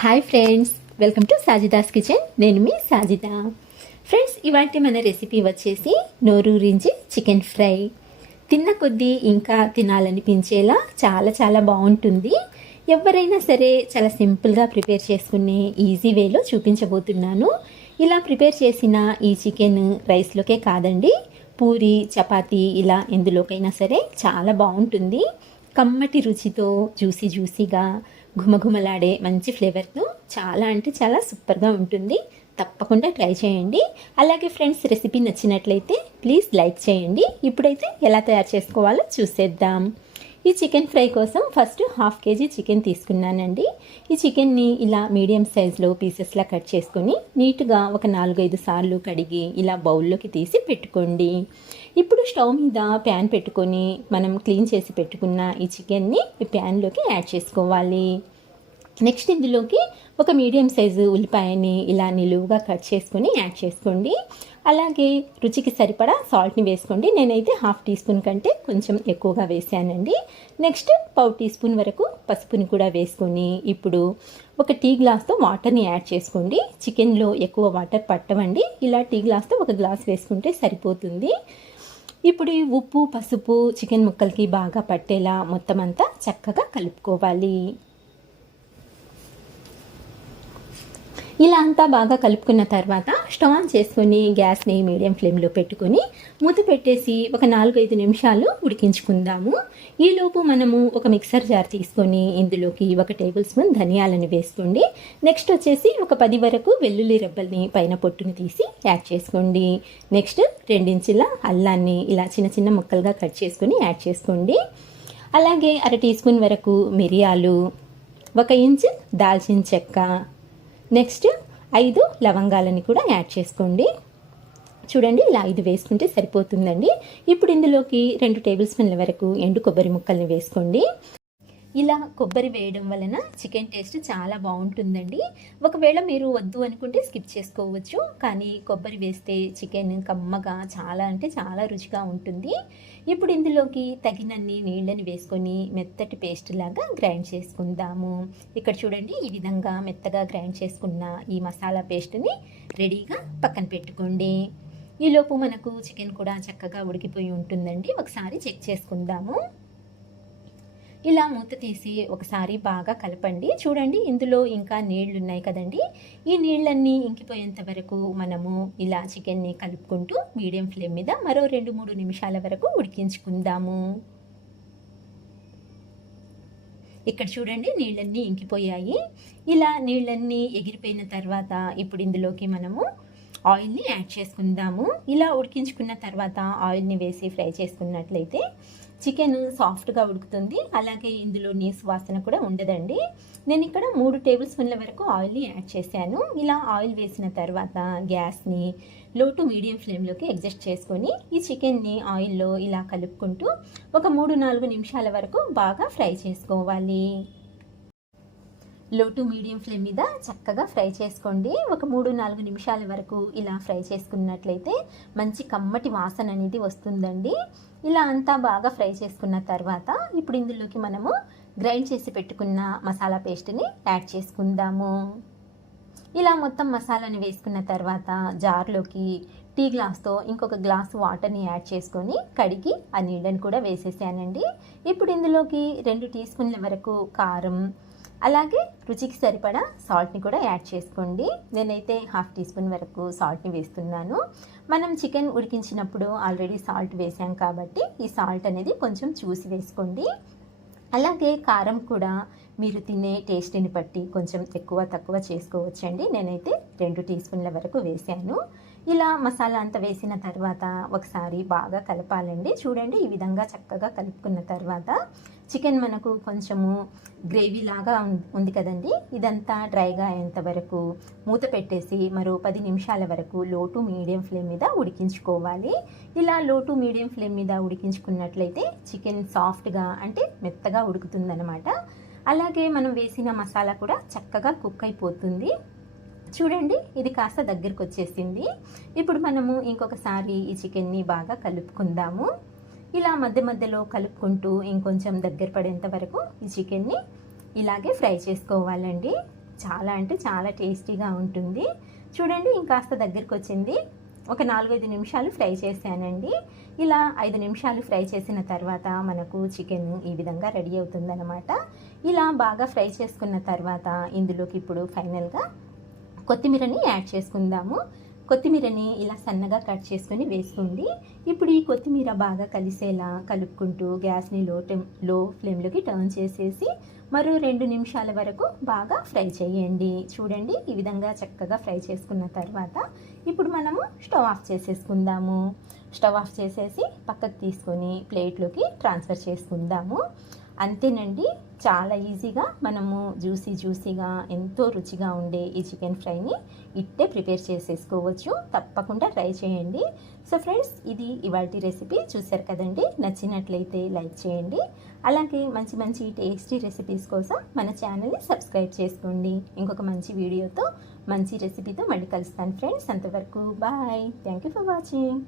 Hi friends welcome to Sajida's kitchen నేను మీ Sajida friends ఇవాటి మన రెసిపీ వచ్చేసి నోరూరించి చికెన్ ఫ్రై తిన్న కొద్దీ ఇంకా తినాలనిపించేలా చాలా చాలా బాగుంటుంది. ఎవరైనా సరే చాలా సింపుల్గా ప్రిపేర్ చేసుకునే ఈజీ వేలో చూపించబోతున్నాను. ఇలా ప్రిపేర్ చేసిన ఈ చికెన్ రైస్లోకే కాదండి పూరి చపాతీ ఇలా ఎందులోకైనా సరే చాలా బాగుంటుంది. కమ్మటి రుచితో జ్యూసీ జ్యూసీగా ఘుమఘుమలాడే మంచి ఫ్లేవర్తో చాలా అంటే చాలా సూపర్గా ఉంటుంది. తప్పకుండా ట్రై చేయండి. అలాగే ఫ్రెండ్స్ రెసిపీ నచ్చినట్లయితే ప్లీజ్ లైక్ చేయండి. ఇప్పుడైతే ఎలా తయారు చేసుకోవాలో చూసేద్దాం. ఈ చికెన్ ఫ్రై కోసం ఫస్ట్ హాఫ్ కేజీ చికెన్ తీసుకున్నానండి. ఈ చికెన్ని ఇలా మీడియం సైజులో పీసెస్లా కట్ చేసుకొని నీట్గా ఒక నాలుగైదు సార్లు కడిగి ఇలా బౌల్లోకి తీసి పెట్టుకోండి. ఇప్పుడు స్టవ్ మీద ప్యాన్ పెట్టుకొని మనం క్లీన్ చేసి పెట్టుకున్న ఈ చికెన్ని ఈ ప్యాన్లోకి యాడ్ చేసుకోవాలి. నెక్స్ట్ ఇందులోకి ఒక మీడియం సైజు ఉల్లిపాయని ఇలా నిలువుగా కట్ చేసుకొని యాడ్ చేసుకోండి. అలాగే రుచికి సరిపడా సాల్ట్ని వేసుకోండి. నేనైతే హాఫ్ టీ స్పూన్ కంటే కొంచెం ఎక్కువగా వేసానండి. నెక్స్ట్ పావు టీ స్పూన్ వరకు పసుపుని కూడా వేసుకొని ఇప్పుడు ఒక టీ గ్లాస్తో వాటర్ని యాడ్ చేసుకోండి. చికెన్లో ఎక్కువ వాటర్ పట్టవండి. ఇలా టీ గ్లాస్తో ఒక గ్లాస్ వేసుకుంటే సరిపోతుంది. ఇప్పుడు ఈ ఉప్పు పసుపు చికెన్ ముక్కలకి బాగా పట్టేలా మొత్తం అంతా చక్కగా కలుపుకోవాలి. ఇలా అంతా బాగా కలుపుకున్న తర్వాత స్టవ్ ఆన్ చేసుకొని గ్యాస్ని మీడియం ఫ్లేమ్లో పెట్టుకొని మూత పెట్టేసి ఒక నాలుగైదు నిమిషాలు ఉడికించుకుందాము. ఈలోపు మనము ఒక మిక్సర్ జార్ తీసుకొని ఇందులోకి ఒక టేబుల్ స్పూన్ ధనియాలను వేసుకోండి. నెక్స్ట్ వచ్చేసి ఒక పది వరకు వెల్లుల్లి రెబ్బల్ని పైన పొట్టుని తీసి యాడ్ చేసుకోండి. నెక్స్ట్ రెండించుల అల్లాన్ని ఇలా చిన్న చిన్న ముక్కలుగా కట్ చేసుకొని యాడ్ చేసుకోండి. అలాగే అర టీ స్పూన్ వరకు మిరియాలు ఒక ఇంచ్ దాల్చిన చెక్క నెక్స్ట్ ఐదు లవంగాలని కూడా యాడ్ చేసుకోండి. చూడండి ఇలా ఐదు వేసుకుంటే సరిపోతుందండి. ఇప్పుడు ఇందులోకి రెండు టేబుల్ స్పూన్ల వరకు ఎండు కొబ్బరి ముక్కల్ని వేసుకోండి. ఇలా కొబ్బరి వేయడం వలన చికెన్ టేస్ట్ చాలా బాగుంటుందండి. ఒకవేళ మీరు వద్దు అనుకుంటే స్కిప్ చేసుకోవచ్చు. కానీ కొబ్బరి వేస్తే చికెన్ కమ్మగా చాలా అంటే చాలా రుచిగా ఉంటుంది. ఇప్పుడు ఇందులోకి తగినన్ని నీళ్ళని వేసుకొని మెత్తటి పేస్ట్ లాగా గ్రైండ్ చేసుకుందాము. ఇక్కడ చూడండి ఈ విధంగా మెత్తగా గ్రైండ్ చేసుకున్న ఈ మసాలా పేస్ట్ని రెడీగా పక్కన పెట్టుకోండి. ఈలోపు మనకు చికెన్ కూడా చక్కగా ఉడికిపోయి ఉంటుందండి. ఒకసారి చెక్ చేసుకుందాము. ఇలా మూత తీసి ఒకసారి బాగా కలపండి. చూడండి ఇందులో ఇంకా నీళ్ళు ఉన్నాయి కదండి. ఈ నీళ్ళన్నీ ఇంకిపోయేంత వరకు మనము ఇలా చికెన్ని కలుపుకుంటూ మీడియం ఫ్లేమ్ మీద మరో రెండు మూడు నిమిషాల వరకు ఉడికించుకుందాము. ఇక్కడ చూడండి నీళ్ళన్నీ ఇంకిపోయాయి. ఇలా నీళ్ళన్నీ ఎగిరిపోయిన తర్వాత ఇప్పుడు ఇందులోకి మనము ఆయిల్ని యాడ్ చేసుకుందాము. ఇలా ఉడికించుకున్న తర్వాత ఆయిల్ని వేసి ఫ్రై చేసుకున్నట్లయితే చికెన్ సాఫ్ట్గా ఉడుకుతుంది. అలాగే ఇందులో నీసు వాసన కూడా ఉండదండి. నేను ఇక్కడ మూడు టేబుల్ స్పూన్ల వరకు ఆయిల్ని యాడ్ చేశాను. ఇలా ఆయిల్ వేసిన తర్వాత గ్యాస్ని లో టు మీడియం ఫ్లేమ్లోకి అడ్జస్ట్ చేసుకొని ఈ చికెన్ని ఆయిల్లో ఇలా కలుపుకుంటూ ఒక మూడు నాలుగు నిమిషాల వరకు బాగా ఫ్రై చేసుకోవాలి. లో టు మీడియం ఫ్లేమ్ మీద చక్కగా ఫ్రై చేసుకోండి. ఒక మూడు నాలుగు నిమిషాల వరకు ఇలా ఫ్రై చేసుకున్నట్లయితే మంచి కమ్మటి వాసన అనేది వస్తుందండి. ఇలా అంతా బాగా ఫ్రై చేసుకున్న తర్వాత ఇప్పుడు ఇందులోకి మనము గ్రైండ్ చేసి పెట్టుకున్న మసాలా పేస్ట్ని యాడ్ చేసుకుందాము. ఇలా మొత్తం మసాలాని వేసుకున్న తర్వాత జార్లోకి టీ గ్లాస్తో ఇంకొక గ్లాస్ వాటర్ని యాడ్ చేసుకొని కడిగి ఆ నీళ్ళని కూడా వేసేసానండి. ఇప్పుడు ఇందులోకి రెండు టీ స్పూన్ల వరకు కారం అలాగే రుచికి సరిపడా సాల్ట్ని కూడా యాడ్ చేసుకోండి. నేనైతే హాఫ్ టీ స్పూన్ వరకు సాల్ట్ని వేస్తున్నాను. మనం చికెన్ ఉడికించినప్పుడు ఆల్రెడీ సాల్ట్ వేసాం కాబట్టి ఈ సాల్ట్ అనేది కొంచెం చూసి వేసుకోండి. అలాగే కారం కూడా మీరు తినే టేస్ట్ని బట్టి కొంచెం ఎక్కువ తక్కువ చేసుకోవచ్చండి. నేనైతే రెండు టీ స్పూన్ల వరకు వేసాను. ఇలా మసాలా అంతా వేసిన తర్వాత ఒకసారి బాగా కలపాలండి. చూడండి ఈ విధంగా చక్కగా కలుపుకున్న తర్వాత చికెన్ మనకు కొంచెము గ్రేవీ లాగా ఉంది కదండి. ఇదంతా డ్రైగా అయ్యేంత వరకు మూత పెట్టేసి మరో పది నిమిషాల వరకు లో టు మీడియం ఫ్లేమ్ మీద ఉడికించుకోవాలి. ఇలా లో టు మీడియం ఫ్లేమ్ మీద ఉడికించుకున్నట్లయితే చికెన్ సాఫ్ట్గా అంటే మెత్తగా ఉడుకుతుందనమాట అలాగే మనం వేసిన మసాలా కూడా చక్కగా కుక్ అయిపోతుంది. చూడండి ఇది కాస్త దగ్గరికి వచ్చేసింది ఇప్పుడు మనము ఇంకొకసారి ఈ చికెన్ని బాగా కలుపుకుందాము. ఇలా మధ్య మధ్యలో కలుపుకుంటూ ఇంకొంచెం దగ్గర పడేంత వరకు ఈ చికెన్ని ఇలాగే ఫ్రై చేసుకోవాలండి. చాలా అంటే చాలా టేస్టీగా ఉంటుంది. చూడండి ఇంకాస్త దగ్గరికి వచ్చింది ఒక నాలుగైదు నిమిషాలు ఫ్రై చేశానండి. ఇలా ఐదు నిమిషాలు ఫ్రై చేసిన తర్వాత మనకు చికెన్ ఈ విధంగా రెడీ అవుతుందన్నమాట. ఇలా బాగా ఫ్రై చేసుకున్న తర్వాత ఇందులోకి ఇప్పుడు ఫైనల్గా కొత్తిమీరని యాడ్ చేసుకుందాము. కొత్తిమీరని ఇలా సన్నగా కట్ చేసుకొని వేసుకోండి. ఇప్పుడు ఈ కొత్తిమీర బాగా కలిసేలా కలుపుకుంటూ గ్యాస్ని లో టెం లో ఫ్లేమ్లోకి టర్న్ చేసేసి మరో రెండు నిమిషాల వరకు బాగా ఫ్రై చేయండి. చూడండి ఈ విధంగా చక్కగా ఫ్రై చేసుకున్న తర్వాత ఇప్పుడు మనము స్టవ్ ఆఫ్ చేసేసుకుందాము. స్టవ్ ఆఫ్ చేసేసి పక్కకు తీసుకొని ప్లేట్లోకి ట్రాన్స్ఫర్ చేసుకుందాము. అంతేనండి చాలా ఈజీగా మనము జ్యూసీ జ్యూసీగా ఎంతో రుచిగా ఉండే ఈ చికెన్ ఫ్రైని ఇట్టే ప్రిపేర్ చేసేసుకోవచ్చు. తప్పకుండా ట్రై చేయండి. సో ఫ్రెండ్స్ ఇది ఇవాళ రెసిపీ చూశారు కదండి? నచ్చినట్లయితే లైక్ చేయండి. అలాగే మంచి మంచి టేస్టీ రెసిపీస్ కోసం మన ఛానల్ని సబ్స్క్రైబ్ చేసుకోండి. ఇంకొక మంచి వీడియోతో మంచి రెసిపీతో మళ్ళీ కలుస్తాను ఫ్రెండ్స్. అంతవరకు bye. Thank you for watching.